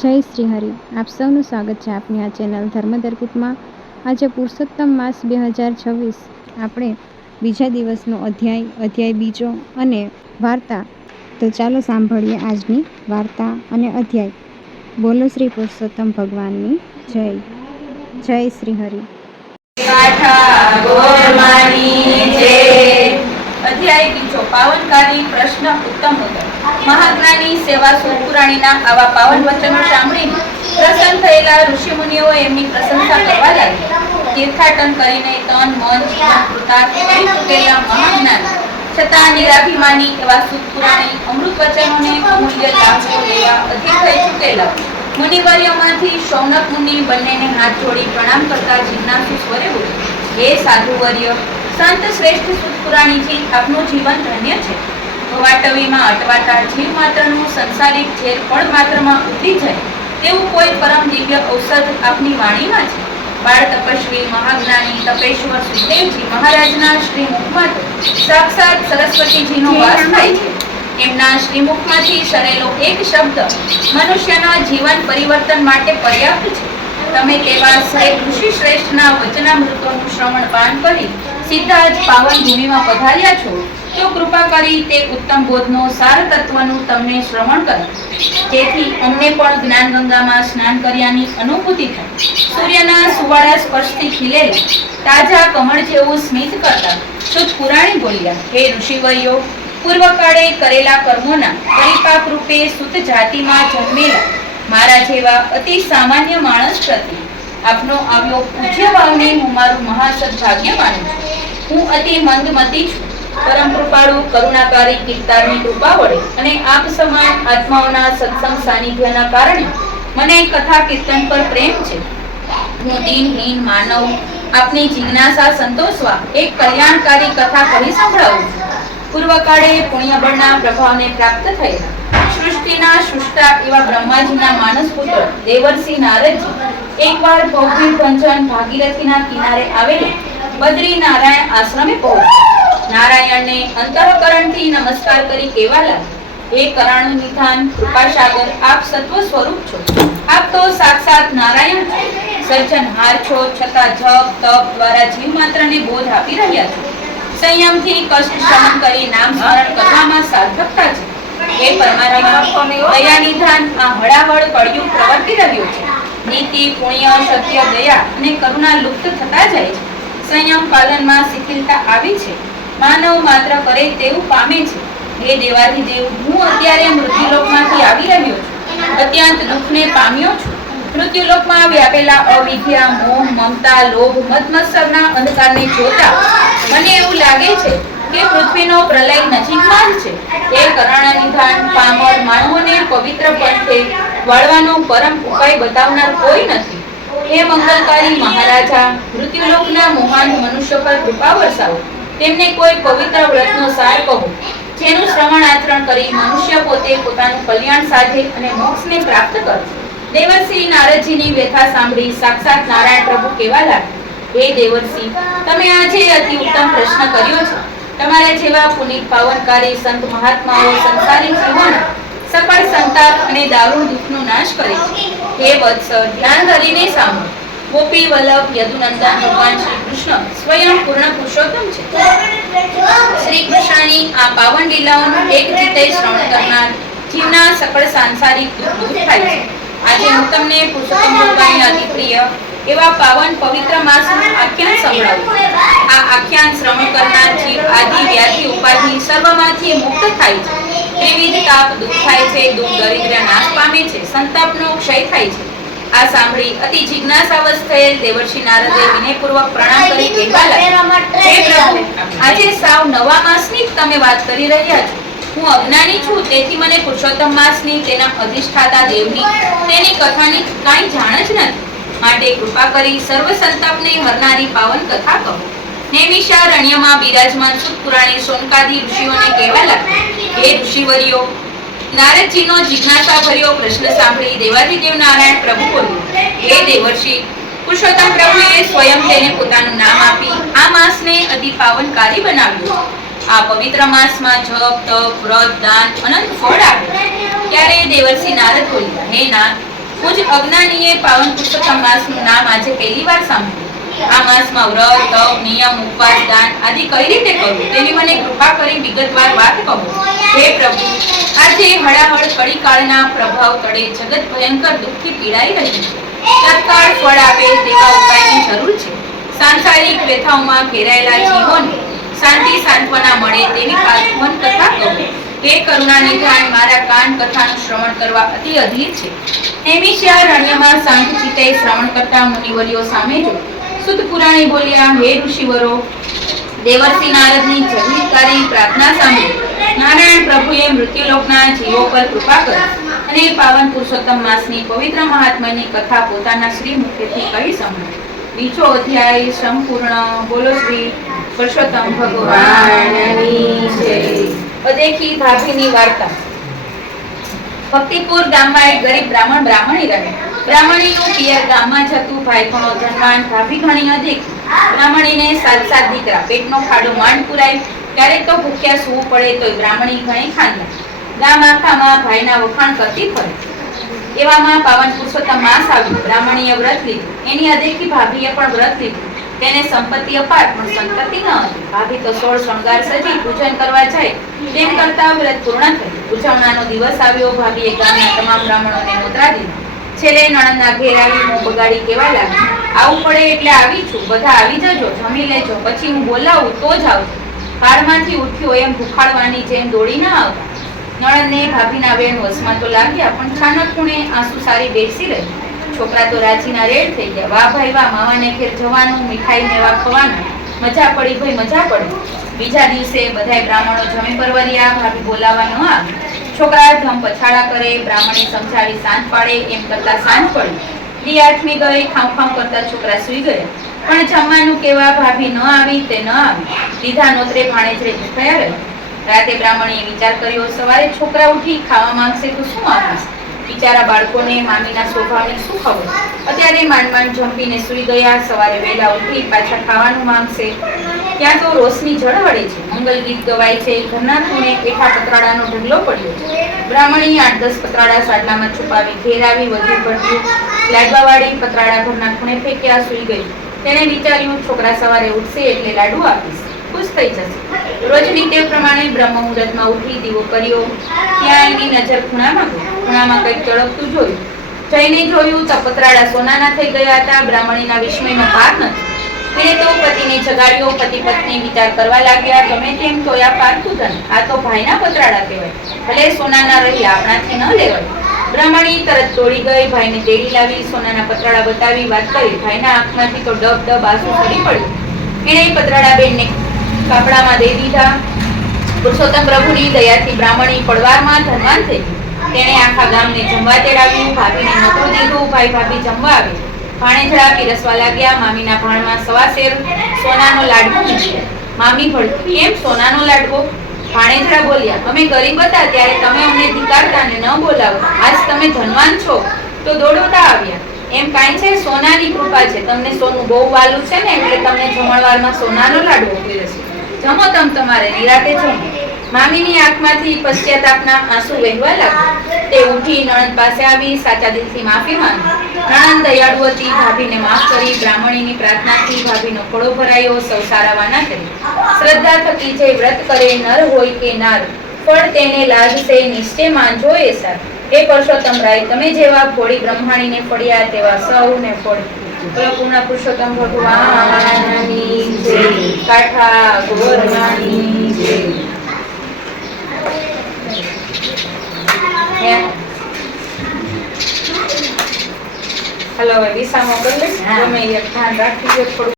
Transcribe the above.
જય શ્રી હરિ. આપ સૌનું સ્વાગત છે આપની આ ચેનલ ધર્મદર્પિતમાં. આજે પુરુષોત્તમ માસ 2026 આપણે બીજા દિવસનો અધ્યાય બીજો અને વાર્તા. તો ચાલો સાંભળીએ આજની વાર્તા અને અધ્યાય. બોલો શ્રી પુરુષોત્તમ ભગવાનની જય. જય શ્રી હરિ. અધ્યાય બીજો. પાવનકારી પ્રશ્ન ઉત્તમ ઉત્તર. મહાજ્ઞાની સેવા સુરપુરાણીના આવા પાવન વચનો સાંભળીને પ્રસન્ન થયેલા ઋષિમુનિઓ એમની પ્રશંસા કરવા લાગ્યા. તીર્થાટન કરીને તન મન જીવન કૃતાર્થ કરી ચૂકેલા મહાજ્ઞાની છતાં નિરાભિમાની એવા સુરપુરાણી અમૃત વચનોને અમૂલ્ય લાભો લેવા અધિક થઈ ચૂકેલા મુનિવર્યોમાંથી શૌનક મુનિ બંનેને હાથ જોડી પ્રણામ કરતા જિજ્ઞાસુ સ્વરે બોલ્યા, હે સાધુવર્ય, સંત શ્રેષ્ઠ સુરપુરાણીજી, આપનું જીવન ધન્ય છે. ભવાટવીમાં અટવાતા જીવ માત્રનું સંસારિક ઝેર પળ માત્રમાં ઉતરી જાય તેવું કોઈ પરમ દિવ્ય ઔષધ આપની વાણીમાં છે. બાળ તપસ્વી મહાજ્ઞાની તપેશ્વર સુખદેવજી મહારાજના શ્રીમુખમાં તો સાક્ષાત સરસ્વતીજીનો વાસ થાય છે. એમના શ્રીમુખમાંથી સરેલો એક શબ્દ મનુષ્યના જીવન પરિવર્તન માટે પર્યાપ્ત છે. તમે તેવા ઋષિ શ્રેષ્ઠના વચનામૃતોનું શ્રવણ પાન કરી સીધા જ પાવન ભૂમિમાં પધાર્યા છો, તો કૃપા કરી તે ઉત્તમ બોધનો સાર તત્વનું તમને શ્રવણ કરો, જેથી અમને પણ જ્ઞાન ગંગામાં સ્નાન કર્યાની અનુભૂતિ થાય. સૂર્યના સુવાળા સ્પર્શથી ખીલેલા તાજા કમળ જેવું સ્મિત કરતા શુદ્ધ પુરાણી બોલ્યા, હે ઋષિવર્યો, પૂર્વકાળે કરેલા કર્મોના પરિપાક રૂપે સુત જાતિમાં જન્મેલા મારા જેવા અતિ સામાન્ય માણસ પ્રત્યે આપનો આવ્યો પૂજ્ય ભાવને હું મારું મહાસદભાગ્ય માનું છું. હું અતિ મંદમતી છું. પરમ કૃપાળુ કરુણાકારી કીર્તારની કૃપા વડે અને આપ સમાન આત્માઓના સત્સંગ સાનિધ્યના કારણે મને કથા કીર્તન પર પ્રેમ છે. હું દીનહીન માનવ આપની જિજ્ઞાસા સંતોષવા એક કલ્યાણકારી કથા કહી સંભળાવું છું. પૂર્વકાળે પુણ્યબળના પ્રભાવને પ્રાપ્ત થયેલા સૃષ્ટિના સૃષ્ટા એવા બ્રહ્માજીના માનસ પુત્ર દેવર્ષિ નારદજી એકવાર ભૌતિક ભંજન ભાગીરથીના કિનારે આવેલા બદ્રી નારાયણ આશ્રમે પહોંચ્યા. નારાયણને અંતઃકરણથી નમસ્કાર કરી કહેવા લાગ્યા, હે કરાણુ નિધાન કૃપાસાગર, આપ સત્વ સ્વરૂપ છો. આપ તો સાક્ષાત નારાયણ છો. સર્જનહાર છો, છતાં જપ તપ દ્વારા જીવ માત્રને બોધ આપી રહ્યા છો. સંયમથી કષ્ટ સહન કરી નામ સ્મરણ કરવામાં સાર્થકતા છે. હે પરમાત્મા, દયા નિધાન આ હળાહળ કળિયુગ પ્રવર્તી રહ્યો છે. નીતિ પુણ્ય સત્ય દયા અને કરુણા લુપ્ત થતા જાય છે. સંયમ પાલનમાં શિથિલતા આવી છે. માનવ માત્ર કરે તેવું પામે છે. હે દેવાધિદેવ, હું અત્યારે મૃત્યુલોકમાંથી આવી રહ્યો છું. અત્યંત દુઃખને પામ્યો છું. મૃત્યુલોકમાં વ્યાપેલા અવિદ્યા મોહ મમતા લોભ મદમત્સરના અંધકારને જોતા મને એવું લાગે છે કે પૃથ્વીનો પ્રલય નજીકમાં જ છે. એ કરાણા નિધાન પામર માનવોને પવિત્ર પંથે વાળવાનો પરમ ઉપાય બતાવનાર કોઈ નથી. હે મંગલકારી મહારાજા, મૃત્યુલોકના મોહાન મનુષ્ય પર કૃપા વરસાવો. તેમને કોઈ પવિત્ર વ્રતનો સાર કહો, જેનું શ્રવણ આચરણ કરી મનુષ્ય પોતે પોતાનું કલ્યાણ સાધે અને મોક્ષને પ્રાપ્ત કરે. દેવર્ષિ નારદજીની વ્યથા સાંભળી સાક્ષાત નારાયણ પ્રભુ કહેવા લાગ્યા, હે દેવર્ષિ, તમે આજે અતિ ઉત્તમ પ્રશ્ન કર્યો છે. તમારા જેવા પુનિત પાવનકારી સંત મહાત્માઓ સંસારી જીવોના સકળ સંતાપ અને દારૂણ દુઃખનો નાશ કરે છે. હે વત્સ, ધ્યાન ધરીને સાંભળો. ગોપી વલ્લભ યદુનંદન ભગવાન શ્રી કૃષ્ણ સ્વયં પૂર્ણ પુરુષોત્તમ છે. શ્રી કૃષ્ણની આ પાવન લીલાઓનું એક રીતે શ્રવણ કરનાર જીવના સકળ સાંસારિક દુઃખ દૂર થાય છે. આજે હું તમને પુરુષોત્તમ ભગવાનની અતિ પ્રિય એવા પાવન પવિત્ર માસનું આખ્યાન સંભળાવું. આ આખ્યાન શ્રવણ કરનાર જીવ આદિ વ્યાધિ ઉપાધિ સર્વમાંથી મુક્ત થાય છે. ત્રિવિધ તાપ દૂર થાય છે. દુઃખ દરિદ્ર નાશ પામે છે. સંતાપનો ક્ષય થાય છે. આ સાંભળી અતિ જિજ્ઞાસાવશ થયેલ દેવર્ષિ નારદે વિનયપૂર્વક પ્રણામ કરી કહેવા લાગ્યા, હે પ્રભુ, આજે સાવ નવા માસની તમે વાત કરી રહ્યા છો. હું અજ્ઞાની છું, તેથી મને પુરુષોત્તમ માસની તેના અધિષ્ઠાતા દેવની તેની કથાની કાંઈ જાણ જ નથી. માટે કૃપા કરી સર્વ સંતાપને હરનારી પાવન કથા કહો. નૈમિષારણ્યમાં બિરાજમાન સુત પુરાણી સોનકાદી ઋષિઓને કહેવા લાગ્યા, હે ઋષિવર્યો, નારદજીનો જિજ્ઞાસા ભર્યો પ્રશ્ન સાંભળી દેવાધિદેવ નારાયણ પ્રભુ બોલ્યો, હે દેવર્ષિ, પુરુષોત્તમ પ્રભુએ સ્વયં તેને પોતાનું નામ આપી આ માસને અતિ પાવનકારી બનાવ્યો. આ પવિત્ર માસમાં જપ તપ વ્રત દાન અનંત ફળ આપે. ત્યારે દેવર્ષિ નારદ બોલ્યા, હે નાથ, પૂજ અજ્ઞાનીએ પાવન પુરુષોત્તમ માસનું નામ આજે પહેલી વાર સાંભળ્યું. આ માસમાં વ્રત, તપ, નિયમ, ઉપવાસ, દાન આદિ કઈ રીતે કરવું તેની મને કૃપા કરી વિગતવાર વાત કહો. હે પ્રભુ, આજે હળાહળ કળીકાળના પ્રભાવ તળે જગત ભયંકર દુઃખથી પીડાઈ રહ્યું છે. તત્કાળ ફળ આપે તેવા ઉપાયની જરૂર છે. સાંસારિક વ્યથાઓમાં ઘેરાયેલા જીવોને શાંતિ સાંત્વના મળે તેવી પાવન કથા કહો. હે કરુણા નિધાન, મારા કાન કથાનું શ્રવણ કરવા અતિ અધીર છે. નેમિષ્યા રણ્યમાં શાંત ચિત્તે શ્રવણ કરતા મુનિવર્યો સામે જો સુત પુરાણે બોલ્યા, હે ઋષિવરો, દેવર્ષિ નારદની જગતકારી પ્રાર્થના સાંભળી નારાયણ પ્રભુએ મૃત્યુલોકના જીવો પર કૃપા કરી અને પાવન પુરુષોત્તમ માસની પવિત્ર મહાત્મ્યની કથા પોતાના શ્રી મુખેથી કહી સંભળાવી. બીજો અધ્યાય સંપૂર્ણ. બોલો શ્રી પુરુષોત્તમ ભગવાનની જય. અદેખી ભાભીની વાર્તા. ભક્તિપુર ગામમાં એક ગરીબ બ્રાહ્મણી રહે. બ્રાહ્મણીનું પિયર ગામમાં જતું. ભાઈ ઘણો ધનવાન, ભાભી ઘણી અધિક. બ્રાહ્મણીને 7 દીકરા. પેટનો ખાડો માંડ પુરાય. ક્યારેક તો ભૂખ્યા સૂવું પડે તોય બ્રાહ્મણી ઘણી ખાંડ્યા. ગામ આખામાં ભાઈના વખાણ કરતી ફરે. એવામાં પાવન પુરુષોત્તમ માસ આવ્યું. બ્રાહ્મણીએ વ્રત લીધું. એની અદેખી ભાભીએ પણ વ્રત લીધું. તેને સંપત્તિ અપાર પણ સંતતિ ન હતી. ભાભી તો 16 શણગાર સજી પૂજન કરવા જાય તેમ કરતા વ્રત પૂર્ણ થયું. ઉજવણાનો દિવસ આવ્યો. ભાભીએ ગામના તમામ બ્રાહ્મણોને નોતરા દીધા. છેલ્લે નણંદના ઘેર આવી મોં બગાડી કહેવા લાગી, આવું પડે એટલે આવી છું, બધા આવી જજો, જમી લેજો, પછી હું બોલાવું તો જ આવજો. કાળમાંથી ઉઠ્યો એમ ભૂખાડવાની જેમ દોડી ના આવતા. નણંદને ભાભીના વેણ વસમાં તો લાગ્યા, પણ છાનક ખૂણે આંસુ સારી બેસી રહી. છોકરા તો રાજીના રેડ થઈ ગયા. વાહ ભાઈ વાહ, મામાને ઘેર જવાનું, મીઠાઈ મેવા ખવાનું, મજા પડી ભાઈ મજા પડી. બીજા દિવસે બધાય બ્રાહ્મણો જમી પરવર્યા. ભાભી બોલાવા ન આવી. છોકરા ધમ પછાડા કરે. બ્રાહ્મણે સમજાવી શાંત પાડે એમ કરતા સાંજ પડી. દી આઠમી ગઈ. ખાઉં ખાઉં કરતા છોકરા સૂઈ ગયા. પણ જમવાનું કેવા ભાભી ન આવી તે ન આવી. દીધા નોતરે ભાણેજરે ભૂખ્યા રહ્યા. રાતે બ્રાહ્મણીએ વિચાર કર્યો, સવારે છોકરા ઉઠી ખાવા માંગશે તો શું આપીશ? બિચારા બાળકોને મામીના સ્વભાવની શું ખબર? અત્યારે માંડ માંડ જંપીને સૂઈ ગયા. સવારે વહેલા ઉઠી પાછા ખાવાનું માંગશે. ત્યાં તો રોશની ઝળહળે છે. મંગલ ગીત ગવાય છે. ઘરના ખૂણે એઠા પતરાડાનો ઢગલો પડ્યો છે. બ્રાહ્મણીએ 8-10 પતરાડા સાડલામાં છુપાવી ઘેર આવી વધુ ભરતી લાડવાવાળી પતરાડા ઘરના ખૂણે ફેંક્યા. સૂઈ ગઈ. તેણે વિચાર્યું, છોકરા સવારે ઉઠશે એટલે લાડુ આપીશ, ખુશ થઈ જશે. રોજની ટેવ પ્રમાણે બ્રહ્મ મુહૂર્તમાં ઉઠી દીવો કર્યો. ત્યાં એની નજર ખૂણામાં ગઈ. ખૂણામાં કંઈક ચળકતું જોયું. જઈને જોયું તો પતરાડા સોનાના થઈ ગયા હતા. બ્રાહ્મણીના વિસ્મયનો પાર નથી. એણે તો પતિને જગાડ્યો. પતિ પત્ની વિચાર કરવા લાગ્યા, ગમે તેમ તોયા પારતું ધન, આ તો ભાઈના પતરાડા કહેવાય, ભલે સોનાના રહી આપણાથી ન લેવાય. બ્રાહ્મણી તરત દોડી ગઈ. ભાઈને તેડી લાવી. સોનાના પતરાડા બતાવી વાત કરી. ભાઈના આંખમાંથી તો ડબ ડબ આંસુ સરી પડ્યું. એણે પતરાડા બેનને કાપડામાં દઈ દીધા. પુરુષોત્તમ પ્રભુની દયાથી બ્રાહ્મણી પડવારમાં ધનવાન થઈ ગઈ. તેણે આખા ગામને જમવા તેડાવ્યું. ભાભીને નોતરું દીધું. ભાઈ ભાભી જમવા આવી. ભાણેજડા પીરસવા લાગ્યા. મામીના ભાણમાં 1.25 શેર સોનાનો લાડવો મૂક્યો. મામી ભડકી, કેમ સોનાનો લાડવો? ભાણેજડા બોલ્યા, અમે ગરીબ હતા ત્યારે તમે અમને ધિક્કારતા ને ન બોલાવતા. આજ તમે ધનવાન છો તો દોડતા આવ્યા. એમ કાંઈ છે? સોનાની કૃપા છે. તમને સોનું બહુ વાલું છે ને એટલે તમને જમણવારમાં સોનાનો લાડવો પીરસ્યો. જમો તમ તમારે, નિરાતે જમો. મામીની આંખમાંથી પશ્ચાતાપના આંસુ વહેવા લાગ્યા. તે ઉઠી નણંદ પાસે આવી. સાચા દિલથી માફી માંગી. નણંદ દયાળુ હતી. ભાભીને માફ કરી. બ્રાહ્મણીની પ્રાર્થનાથી ભાભીનો ખોળો ભરાયો. સૌ સારાવાના થઈ. શ્રદ્ધા થકી જે વ્રત કરે, નર હોય કે નાર, ફળ તેને લાગશે નિશ્ચય માનજો એ સાર. હે પુરુષોત્તમ રાય, તમે જેવા ભોળી બ્રહ્માણીને ફળ્યા તેવા સૌને ફળ. પૂર્ણ પુરુષોત્તમ ભગવાનની જય. કાઠા ગોરવાની જય. હલો, હવે વિસામો કરી લે. તમે એક ધ્યાન રાખી દો થોડું.